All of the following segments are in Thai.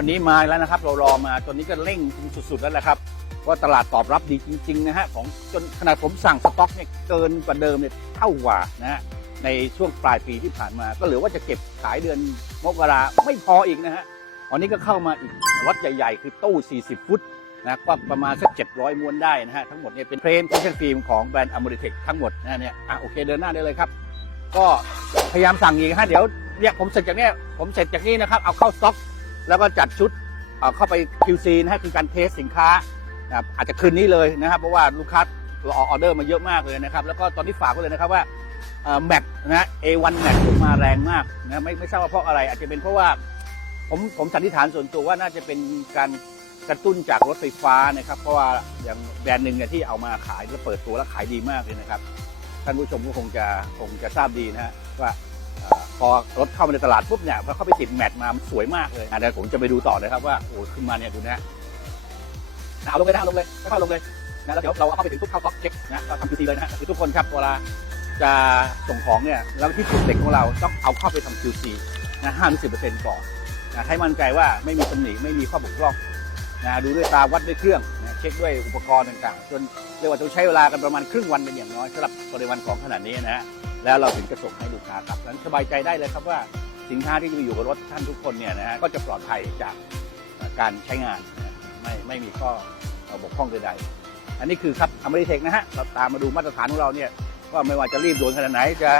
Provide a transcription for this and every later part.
วันนี้มาแล้วนะครับ เรารอมาตอนนี้ก็เร่งสุดๆแล้วแหละครับว่าตลาดตอบรับดีจริง ๆ นะฮะของจนขนาดผมสั่งสต็อกเนี่ยเกินกว่าเดิมเนี่ยเท่ากว่านะฮะในช่วงปลายปีที่ผ่านมา ก็เหลือว่าจะเก็บขายเดือนมกราไม่พออีกนะฮะวันนี้ก็เข้ามาอีกรถใหญ่ๆ คือตู้ 40 ฟุตนะก็ประมาณสัก 700 ม้วนได้นะฮะ ทั้งหมดเนี่ยเป็นเฟรมเทนฟิล์มของแบรนด์อ m ม r i เทคทั้งหมดนะเนี่ยอะโอเคเดินหน้าได้เลยครับ ก็พยายามสั่งอีกฮะเดี๋ยวเนี่ยผมเสร็จจากเนี้ยผมเสร็จจากนี้นะครับเอาเข้าสต็อก แล้วก็จัดชุดเข้าไป QC นะฮะคือการเทสสินค้านะครับอาจจะคืนนี้เลยนะครับเพราะว่าลูกค้าเรอออเดอร์มาเยอะมากเลยนะครับ แล้วก็ตอนนี้ฝากไว้เลยนะครับว่าแมทนะฮะ A1 แมทผมาแรงมากนะไม่ไม่ทราบว่าเพราะอะไร อาจจะเป็นเพราะว่าผมผมสันนิษฐานส่วนตัวว่าน่าจะเป็นการกระตุ้นจากรถไฟฟ้านะครับ เพราะว่าอย่างแบรนด์หนึ่งเนี่ยที่เอามาขายแล้วเปิดตัวแล้วขายดีมากเลยนะครับ ท่านผู้ชมก็คงจะคงจะทราบดีนะฮะว่า พอรถเข้ามาในตลาดปุ๊บเนี่ยพอเข้าไปติดแมทมามันสวยมากเลยอะเดี๋ยวผมจะไปดูต่อนะครับว่าโอ้ขึ้นมาเนี่ยดูนะฮะเอาลงเลยนะเอาลงเลยเข้าลงเลยนะแล้วเดี๋ยวเราเอาเข้าไปถึงทุกเข้าท็อกเช็คนะเราทำ QC เลยนะคือทุกคนครับเวลาจะส่งของเนี่ยแล้วที่สุดเหล็กของเราต้องเอาเข้าไปทำ QC นะห้าถึงสิบเปอร์เซ็นต์ก่อนนะให้มั่นใจว่าไม่มีตำหนิไม่มีข้อบกพร่องนะดูด้วยตาวัดด้วยเครื่องนะเช็คด้วยอุปกรณ์ต่างๆ จนเรียกว่าต้องใช้เวลากันประมาณครึ่งวันเป็นอย่างน้อยสำหรับปริมาณของขนาดนี้นะฮะ แล้วเราถึงจะส่งให้ลูกค้าครับนั้นสบายใจได้เลยครับว่าสินค้าที่จะอยู่กับรถท่านทุกคนเนี่ยนะฮะก็จะปลอดภัยจากการใช้งานไม่ไม่มีข้อบกพร่องใดๆอันนี้คือครับอเมริเทคนะฮะเราตามมาดูมาตรฐานของเราเนี่ยก็ไม่ว่าจะรีบด่วนขนาดไหนจะ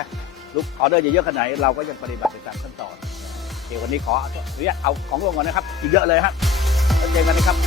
ลุกออเดอร์เยอะขนาดไหนเราก็ยังปฏิบัติตามขั้นตอนโอเควันนี้ขออนุญาตเอาของลงก่อนนะครับอีกเยอะเลยฮะแล้วเจอกันนะครับ